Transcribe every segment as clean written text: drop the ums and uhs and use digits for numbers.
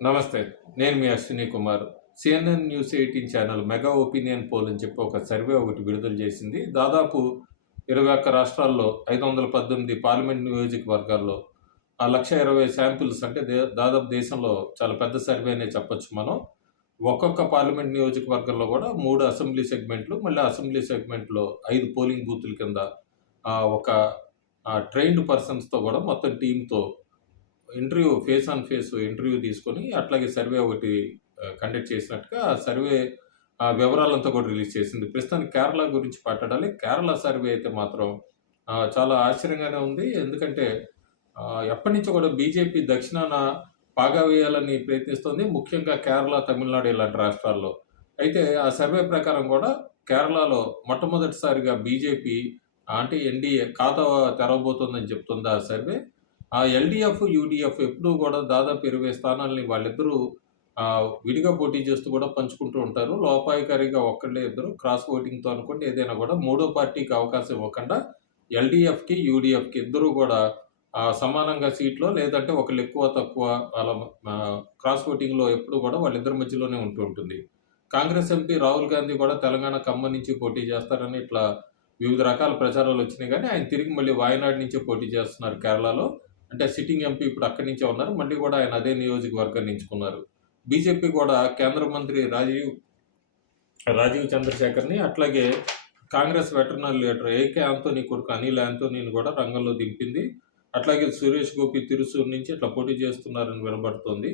నమస్తే. నేను మీ Ashwini Kumar. CNN news 18 channel mega opinion poll అని చెప్పి ఒక సర్వే ఒకటి విడుదల చేసింది. దాదాపు 21 రాష్ట్రాల్లో 518 పార్లమెంట్ నియోజకవర్గాల్లో 1,20,000 శాంపిల్స్ అంటే దాదాపు దేశంలో చాలా పెద్ద సర్వే అనే చెప్పొచ్చు మనం. ఒక్కొక్క పార్లమెంట్ నియోజకవర్గంలో కూడా 3 అసెంబ్లీ సెగ్మెంట్లు, మళ్ళీ అసెంబ్లీ సెగ్మెంట్‌లో 5 పోలింగ్ బూతుల కింద ఒక ట్రైన్డ్ పర్సన్స్‌తో కూడా మొత్తం టీమ్‌తో interview face on face interview తీసుకొని అట్లాగే సర్వే ఒకటి కండక్ట్ చేసినట్టుగా ఆ సర్వే వివరాలంతా కూడా రిలీజ్ చేసింది. ప్రస్తుతానికి కేరళ గురించి మాట్లాడాలి. కేరళ సర్వే అయితే మాత్రం చాలా ఆశ్చర్యంగానే ఉంది. ఎందుకంటే ఎప్పటినుంచో కూడా బీజేపీ దక్షిణాన పాగా వేయాలని ప్రయత్నిస్తోంది. ముఖ్యంగా కేరళ, తమిళనాడు ఇలాంటి రాష్ట్రాల్లో. అయితే ఆ సర్వే ప్రకారం కూడా కేరళలో మొట్టమొదటిసారిగా బీజేపీ అంటే ఎన్‌డీఏ ఖాతా తెరవబోతోందని చెప్తుంది ఆ సర్వే. ఆ ఎల్‌డీఎఫ్, యూడీఎఫ్ ఎప్పుడూ కూడా దాదాపు 20 స్థానాల్ని వాళ్ళిద్దరూ విడిగా పోటీ చేస్తూ కూడా పంచుకుంటూ ఉంటారు. లోపాయికారిగా ఒక్కళ్ళే ఇద్దరు క్రాస్ ఓటింగ్‌తో అనుకోండి ఏదైనా కూడా మూడో పార్టీకి అవకాశం ఇవ్వకుండా ఎల్‌డీఎఫ్‌కి, యూడీఎఫ్‌కి ఇద్దరూ కూడా సమానంగా సీట్లో లేదంటే ఒకళ్ళు ఎక్కువ, తక్కువ అలా క్రాస్ ఓటింగ్‌లో ఎప్పుడు కూడా వాళ్ళిద్దరి మధ్యలోనే ఉంటూ ఉంటుంది. కాంగ్రెస్ ఎంపీ రాహుల్ గాంధీ కూడా తెలంగాణ ఖమ్మం నుంచి పోటీ చేస్తారని ఇట్లా వివిధ రకాల ప్రచారాలొచ్చినాయి గానీ, ఆయన తిరిగి మళ్ళీ వాయనాడ్ నుంచే పోటీ చేస్తున్నారు కేరళలో. అంటే సిట్టింగ్ ఎంపీ ఇప్పుడు అక్కడి నుంచే ఉన్నారు. మళ్ళీ కూడా ఆయన అదే నియోజకవర్గాన్ని ఎంచుకున్నారు. బీజేపీ కూడా కేంద్ర మంత్రి రాజీవ్ చంద్రశేఖర్‌ని అట్లాగే కాంగ్రెస్ వెటరనరీ లీడర్ ఏకే ఆంటోనీ కొడుకు అనిల్ ఆంటోనీని కూడా రంగంలో దింపింది. అట్లాగే సురేష్ గోపి తిరుసూర్ నుంచి ఇట్లా పోటీ చేస్తున్నారని వినబడుతోంది.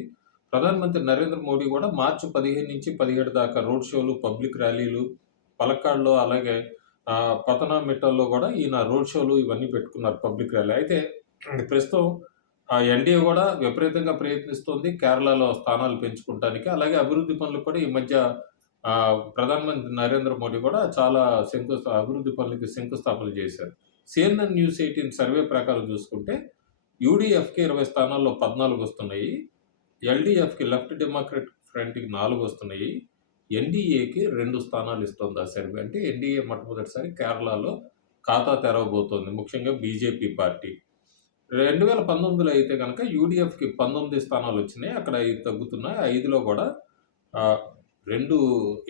ప్రధానమంత్రి నరేంద్ర మోడీ కూడా మార్చి 15-17 దాకా రోడ్ షోలు, పబ్లిక్ ర్యాలీలు పలక్కాడ్‌లో అలాగే పతనామిట్టల్లో కూడా ఈయన రోడ్ షోలు ఇవన్నీ పెట్టుకున్నారు పబ్లిక్ ర్యాలీ. అయితే ప్రస్తుతం ఎన్‌డీఏ కూడా విపరీతంగా ప్రయత్నిస్తోంది కేరళలో స్థానాలు పెంచుకుంటానికి. అలాగే అభివృద్ధి పనులు కూడా ఈ మధ్య ప్రధానమంత్రి నరేంద్ర మోడీ కూడా చాలా అభివృద్ధి పనులకి శంకుస్థాపనలు చేశారు. సీఎన్ఎన్ న్యూస్ 18 సర్వే ప్రకారం చూసుకుంటే యూడీఎఫ్‌కి 20 స్థానాల్లో 14 వస్తున్నాయి. ఎల్‌డీఎఫ్‌కి లెఫ్ట్ డెమోక్రటిక్ ఫ్రంట్‌కి 4 వస్తున్నాయి. ఎన్‌డీఏకి 2 స్థానాలు ఇస్తోంది ఆ సర్వే. అంటే ఎన్‌డీఏ మొట్టమొదటిసారి కేరళలో ఖాతా తెరవబోతోంది. ముఖ్యంగా బీజేపీ పార్టీ. 2019లో అయితే గనక యూడీఎఫ్‌కి 19 స్థానాలొచ్చినాయి. అక్కడ 5 తగ్గుతున్నాయి. 5లో కూడా 2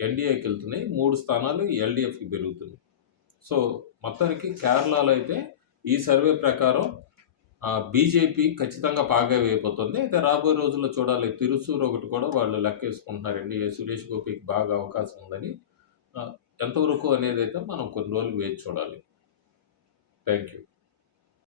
ఎన్‌డీఏకెళ్తున్నాయి. 3 స్థానాలు ఎల్‌డీఎఫ్‌కి పెరుగుతున్నాయి. సో, మొత్తానికి కేరళలో అయితే ఈ సర్వే ప్రకారం బీజేపీ ఖచ్చితంగా పాగా వేయబోతోంది. అయితే రాబోయే రోజుల్లో చూడాలి. తిరుసూర్ ఒకటి కూడా వాళ్ళు లెక్కేసుకుంటున్నారు. ఎన్‌డీఏ సురేష్ గోపికి బాగా అవకాశం ఉందని. ఎంతవరకు అనేదైతే మనం కొన్ని రోజులు వేచి చూడాలి. Thank you.